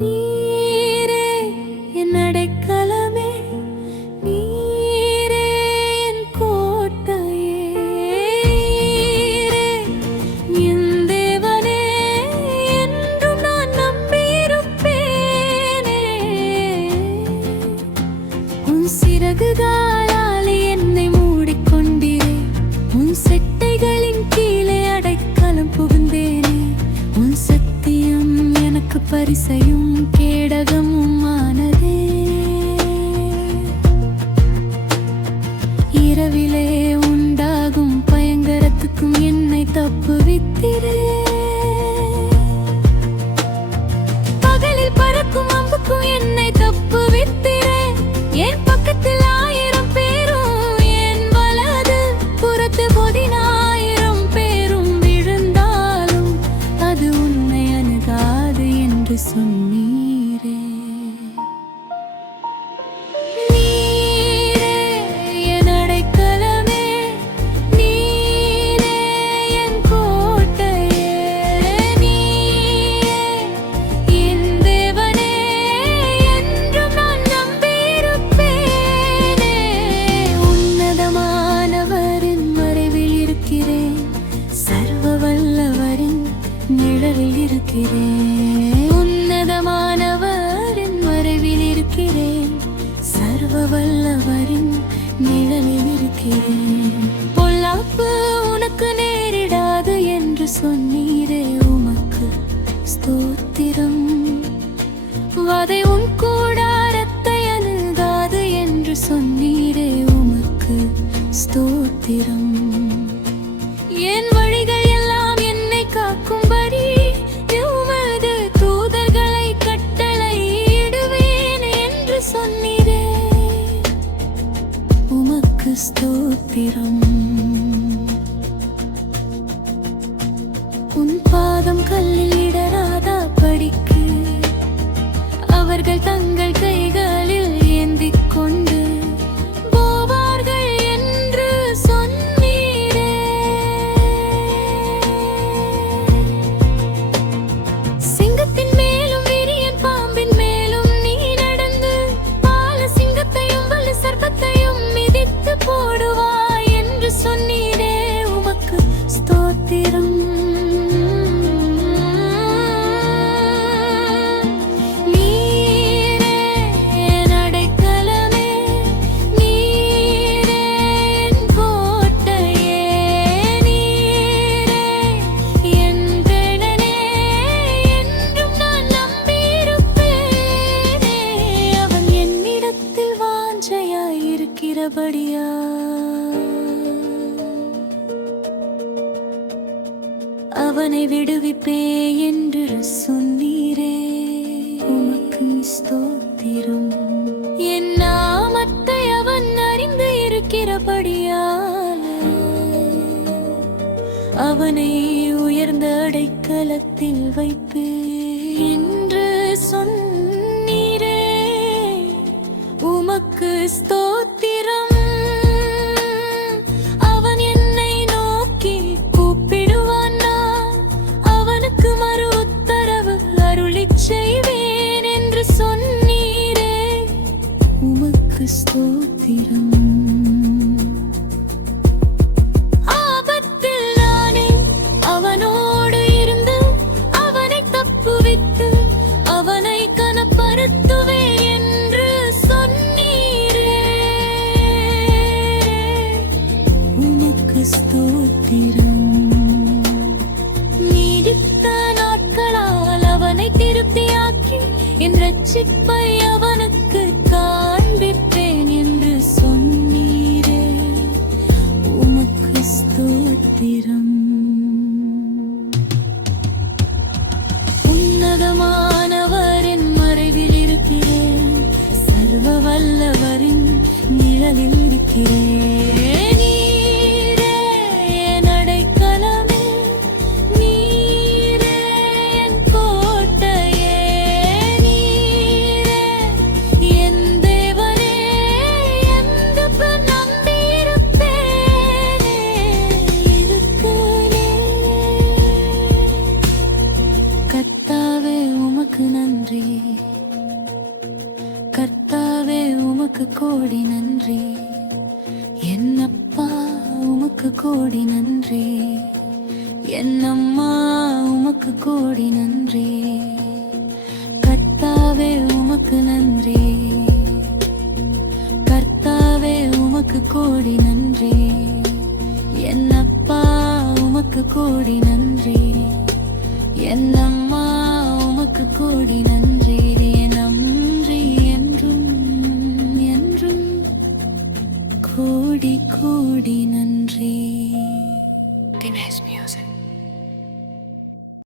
நீரே என் அடைக்கலமே, நீரே என் கோட்டையே, நீரே என் தேவனே, என்றும் நான் நம்பியிருப்பேனே. உன் சிறகுகளால் என்னை மூடிக்கொண்டீரே, உன் செட்டைகளின் கீழே அடைக்கலம் புகுந்தேனே. உன் சத்தியம் எனக்கு பரிசையும் கேடகமும் ஆனதே. இரவிலே உண்டாகும் பயங்கரத்துக்கும் என்னை தப்புவித்திரே. பகலில் பறக்கும் அம்புக்கும் என்னை தப்புவித்திரே. என் பக்கத்தில் 1000 பேரும் என் வலது புறத்து 10,000 பேரும் விழுந்தாலும் அது உன்னை அணுகாது என்று சொன்னீரே. நீரே என் அடைக்கலமே, நீரே என் கோட்டையே, நீரே என் தேவனே, என்றும் நான் நம்பியிருப்பேனே. உன்னதமானவரின் மறைவில் இருக்கிறேன், சர்வ வல்லவரின் நிழலில் இருக்கிறேன். உன்னதமானவரின் மறைவில் இருக்கிறேன், சர்வ வல்லவரின் நிழலில் இருக்கிறேன். பொல்லாப்பு உனக்கு நேரிடாது என்று சொன்னீரே, உமக்கு ஸ்தோத்திரம். வாதை உன் கூடாரத்தை அணுகாது என்று சொன்னீரே, உமக்கு ஸ்தோத்திரம். என் வழிகள் எல்லாம் என்னை காக்கும்படி உமது தூதர்களை கட்டளையிடுவேன் என்று சொன்னீரே, உமக்கு ஸ்தோத்திரம். உன் பாதம் கல்லில் இடராதா படிக்கு அவர்கள் தங்கள் கைகளில் ஏந்திக் கொண்டு போவார்கள் என்று சொன்னீரே. சிங்கத்தின் மேலும் விரியன் பாம்பின் மேலும் நீ நடந்து பால சிங்கத்தையும் வலு சர்ப்பத்தையும் மிதித்து போடுவாய் என்று சொன்னீரே, உமக்கு ஸ்தோத்திரம். நீரே என் அடைக்கலமே, நீரே என் கோட்டையே, நீரே என் தேவனே, என்றும் நான் நம்பியிருப்பேனே. அவன் என்னிடத்தில் வாஞ்சையாயிருக்கிறபடியா அவனை விடுவிப்பே என்று சொன்னீரே, உமக்கு ஸ்தோத்திரம். என் நாமத்தை அவன் அறிந்து இருக்கிறபடியால் அவனை உயர்ந்த அடைக்கலத்தில் வைப்பே என்று சொன்னீரே, உமக்கு ஸ்தோத்திரம். அவன் என்னை நோக்கி கூப்பிடுவான், நான் அவனுக்கு மறு உத்தரவு அருளிச் செய்வேன் என்று சொன்னீரே, உமக்கு ஸ்தோத்திரம். ஆபத்தில் நானே அவனோடு இருந்து அவனை தப்புவித்து அவனை கனப்படுத்துவேன் என்று சொன்னீரே, உமக்கு ஸ்தோத்திரம். நீடித்த நாட்களால் அவனை திருப்தியாக்கி என் ரட்சிப்பை அவனுக்கு காண்பிப்பேன் என்று சொன்னீரே, உமக்கு ஸ்தோத்திரம். உன்னதமானவரின் மறைவில் இருக்கிறேன், சர்வ வல்லவரின் நிழலில் இருக்கிறேன். நீரே என் அடைக்கலமே, நீரே என் கோட்டையே, நீரே நன்றி. கர்த்தாவே உமக்கு கோடி நன்றி. என் அப்பா உமக்கு கோடி நன்றி. என் அம்மா உமக்கு கோடி நன்றி. கர்த்தாவே உமக்கு நன்றி. கர்த்தாவே உமக்கு கோடி நன்றி. என் அப்பா உமக்கு கோடி நன்றி. என் அம்மா உமக்கு கோடி நன்றி. நன்றி என்றும் என்றும் கோடி கோடி நன்றி.